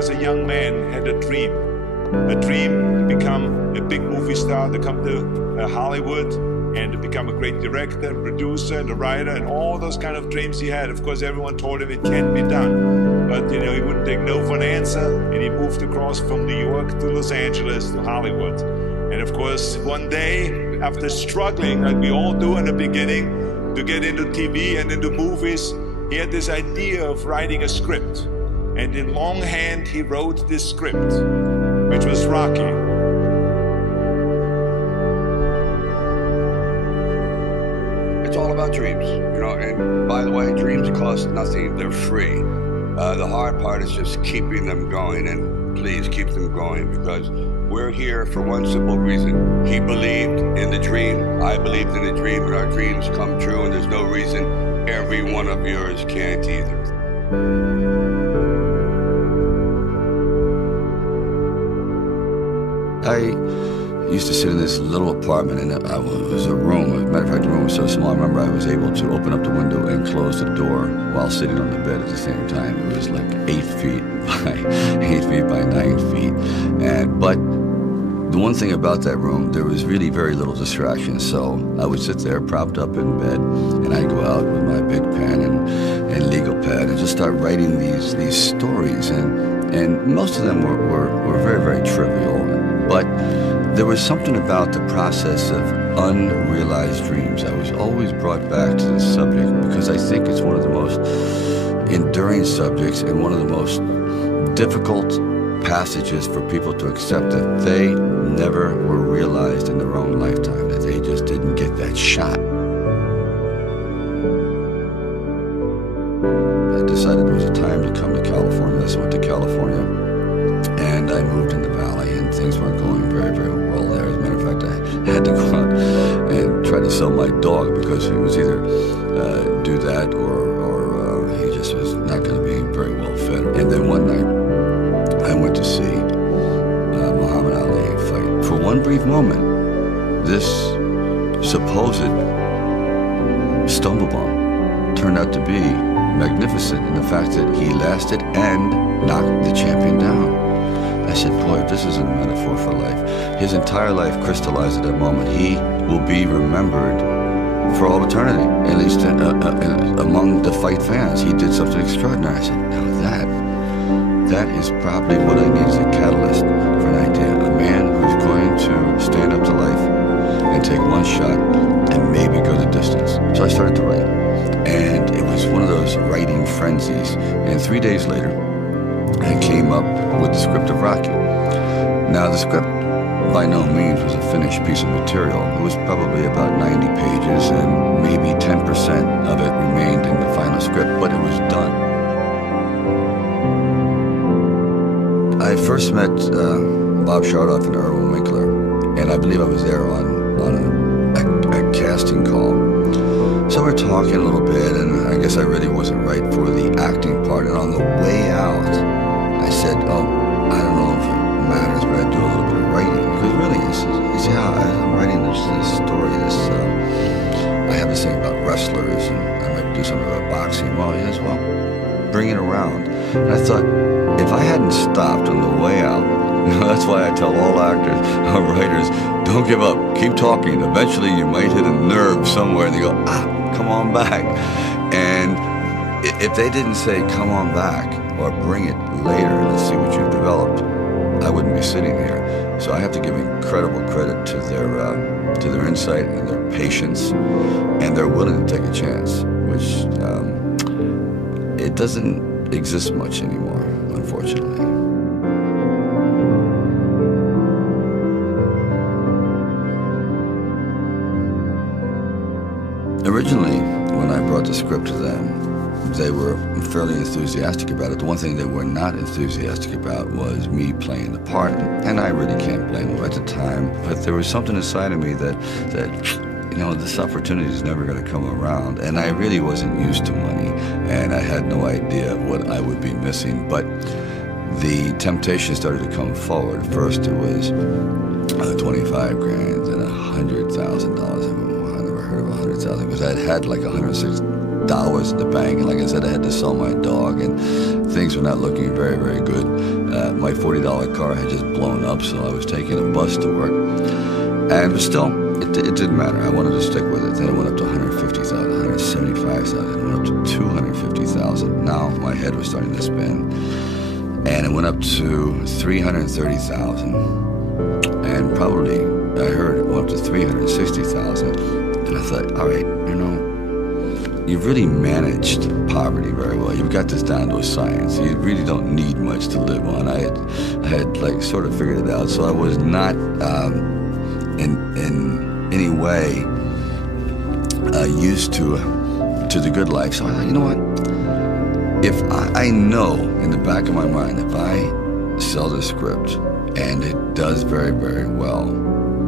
as a young man had a dream to become a big movie star, to come to Hollywood and to become a great director and producer and a writer, and all those kind of dreams he had. Of course, everyone told him it can't be done, but he wouldn't take no for an answer, and he moved across from New York to Los Angeles to Hollywood. And of course, one day, after struggling like we all do in the beginning to get into TV and into movies, he had this idea of writing a script. And in longhand, he wrote this script, which was Rocky. It's all about dreams, and by the way, dreams cost nothing, they're free. The hard part is just keeping them going, and please keep them going, because we're here for one simple reason. He believed in the dream, I believed in the dream, and our dreams come true, and there's no reason every one of yours can't either. I used to sit in this little apartment, and it was a room. As a matter of fact, the room was so small, I remember I was able to open up the window and close the door while sitting on the bed at the same time. It was like 8 feet by 9 feet. But the one thing about that room, there was really very little distraction. So I would sit there propped up in bed, and I'd go out with my big pen and legal pad and just start writing these stories. And most of them were very, very trivial. But there was something about the process of unrealized dreams. I was always brought back to this subject because I think it's one of the most enduring subjects and one of the most difficult passages for people to accept, that they never were realized in their own lifetime, that they just didn't get that shot. I decided it was a time to come to California, so I went to California, and I moved in the valley, and things weren't going very, very well there. As a matter of fact, I had to go out and try to sell my dog because he was either do that or he just was not going to be very well fed. And then one night, I went to see Muhammad Ali fight. For one brief moment, this supposed stumblebum turned out to be magnificent in the fact that he lasted and knocked the champion down. I said, boy, this isn't a metaphor for life. His entire life crystallized at that moment. He will be remembered for all eternity, at least among the fight fans. He did something extraordinary. I said, now that is probably what I need as a catalyst for an idea. A man who's going to stand up to life and take one shot and maybe go the distance. So I started to write. And it was one of those writing frenzies. And 3 days later, I came up with the script of Rocky. Now, the script by no means was a finished piece of material. It was probably about 90 pages, and maybe 10% of it remained in the final script, but it was done. I first met Bob Chardoff and Irwin Winkler, and I believe I was there on a casting call. So we're talking a little bit, and I guess I really wasn't right for the acting part. And on the way out, I said, oh, I don't know if it matters, but I do a little bit of writing. Because really, he said, yeah, I'm writing this story. I have this thing about wrestlers, and I might do something about boxing. Well, he says, well, bring it around. And I thought, if I hadn't stopped on the way out, that's why I tell all actors or writers, don't give up, keep talking. Eventually you might hit a nerve somewhere and they go, come on back. And if they didn't say, come on back, or bring it later and let's see what you've developed, I wouldn't be sitting here. So I have to give incredible credit to their insight and their patience, and they're willing to take a chance, which it doesn't exist much anymore, unfortunately. Originally, when I brought the script to them, they were fairly enthusiastic about it. The one thing they were not enthusiastic about was me playing the part, and I really can't blame them at the time. But there was something inside of me that this opportunity is never going to come around, and I really wasn't used to money, and I had no idea what I would be missing. But the temptation started to come forward. First, it was $25 grand, then $100,000. I've never heard of $100,000 because I'd had like $106 dollars in the bank. And like I said, I had to sell my dog, and things were not looking very, very good. My $40 car had just blown up, so I was taking a bus to work. But still, it didn't matter. I wanted to stick with it. Then it went up to 150,000, 175,000, it went up to 250,000. Now my head was starting to spin. And it went up to 330,000. And probably, I heard it went up to 360,000. And I thought, all right, you know, you've really managed poverty very well. You've got this down to a science. You really don't need much to live on. I had like sort of figured it out. So I was not in any way used to the good life. So I thought, you know what? If I know in the back of my mind, if I sell this script and it does very, very well,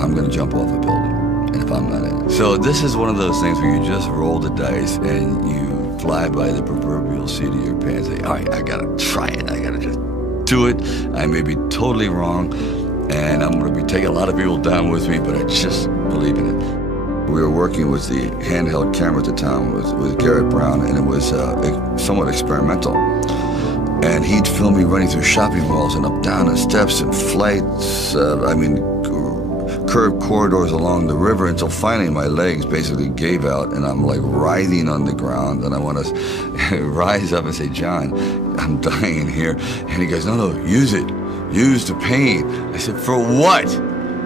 I'm going to jump off a building. And if I'm not in it. So this is one of those things where you just roll the dice and you fly by the proverbial seat of your pants and say, all right, I got to try it. I got to just do it. I may be totally wrong, and I'm going to be taking a lot of people down with me, but I just believe in it. We were working with the handheld camera at the time with Garrett Brown, and it was somewhat experimental. And he'd film me running through shopping malls and up down the steps and flights, curved corridors along the river, until finally my legs basically gave out and I'm like writhing on the ground, and I want to rise up and say, John, I'm dying here. And he goes, no, use it. Use the pain. I said, for what?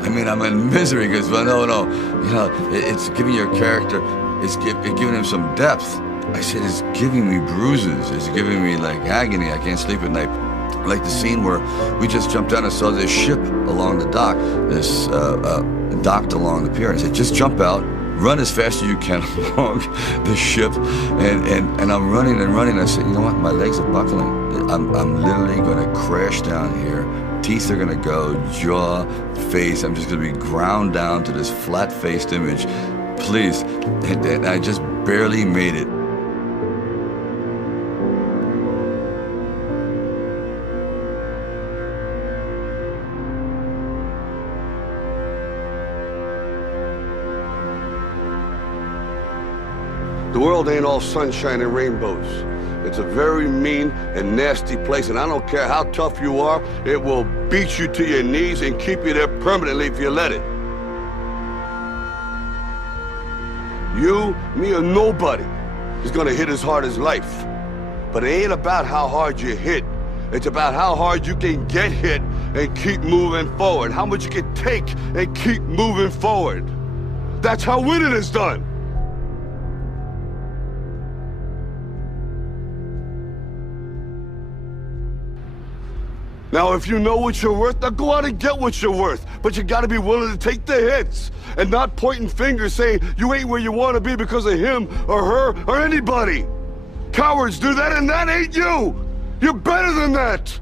I mean, I'm in misery. He goes, well, no, you know, it's giving your character, it's giving him some depth. I said, it's giving me bruises. It's giving me like agony. I can't sleep at night. Like the scene where we just jumped down and saw this ship along the dock, docked along the pier. I said, just jump out, run as fast as you can along the ship. And I'm running and running. I said, you know what? My legs are buckling. I'm literally going to crash down here. Teeth are going to go, jaw, face. I'm just going to be ground down to this flat-faced image. Please. And I just barely made it. The world ain't all sunshine and rainbows. It's a very mean and nasty place, and I don't care how tough you are, it will beat you to your knees and keep you there permanently if you let it. You, me, or nobody is gonna hit as hard as life. But it ain't about how hard you hit. It's about how hard you can get hit and keep moving forward. How much you can take and keep moving forward. That's how winning is done. Now, if you know what you're worth, now go out and get what you're worth. But you gotta be willing to take the hits and not pointing fingers saying you ain't where you wanna be because of him or her or anybody. Cowards do that, and that ain't you. You're better than that.